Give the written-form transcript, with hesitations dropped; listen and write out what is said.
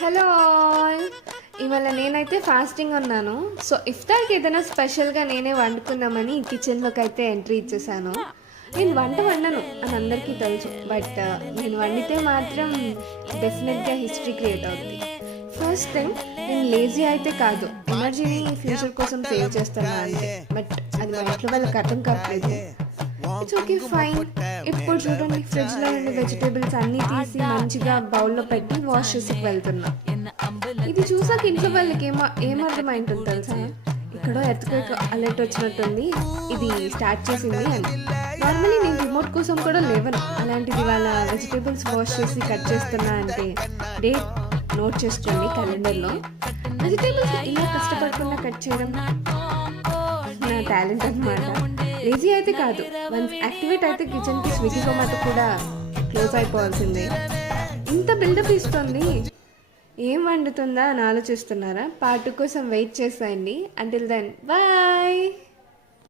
Hello all, ఇవాళ నేనైతే fasting ఉన్నాను. సో ఇఫ్తార్కి ఏదైనా స్పెషల్గా నేనే వండుకుందామని కిచెన్లోకి అయితే ఎంట్రీ ఇచ్చేసాను. నేను వంట వండను అని అందరికీ తెలుసు, బట్ నేను వండితే మాత్రం డెఫినెట్గా హిస్టరీ క్రియేట్ అవుతుంది. ఫస్ట్ థింగ్, నేను లేజీ అయితే కాదు, ఎనర్జీని ఫ్యూచర్ కోసం సేవ్ చేస్తాను అంటే. బట్ అది మా ఇంట్లో వాళ్ళకి అర్థం కావట్లేదు. It's okay, fine. ఇప్పుడు చూడండి, ఫ్రిడ్జ్లో ఉండే వెజిటేబుల్స్ అన్నీ తీసి మంచిగా బౌల్లో పెట్టి వాష్ చేసి వెళ్తున్నా. ఇది చూసాక ఇంట్లో వాళ్ళకి ఏమర్థమైంటుంది తెలుసా? ఇక్కడో ఎర్త్క్వేక్ అలర్ట్ వచ్చినట్టుంది, ఇది స్టార్ట్ చేసింది అని. నార్మలీ నేను రిమోట్ కోసం కూడా లేవను, అలాంటిది వాళ్ళ వెజిటేబుల్స్ వాష్ చేసి కట్ చేస్తున్నా అంటే డేట్ నోట్ చేసుకోండి క్యాలెండర్లో. వెజిటేబుల్స్ ఇలా కష్టపడకుండా కట్ చేయడం నా టాలెంట్ అనమాట. లేజీ అయితే కాదు, వన్స్ యాక్టివేట్ అయితే కిచెన్కి స్విగ్గీ జొమాటో కూడా క్లోజ్ అయిపోవాల్సిందే. ఇంత బిల్డప్ ఇస్తుంది, ఏం వండుతుందా అని ఆలోచిస్తున్నారా? పార్ట్ 2 కోసం వెయిట్ చేసేయండి. Until then bye.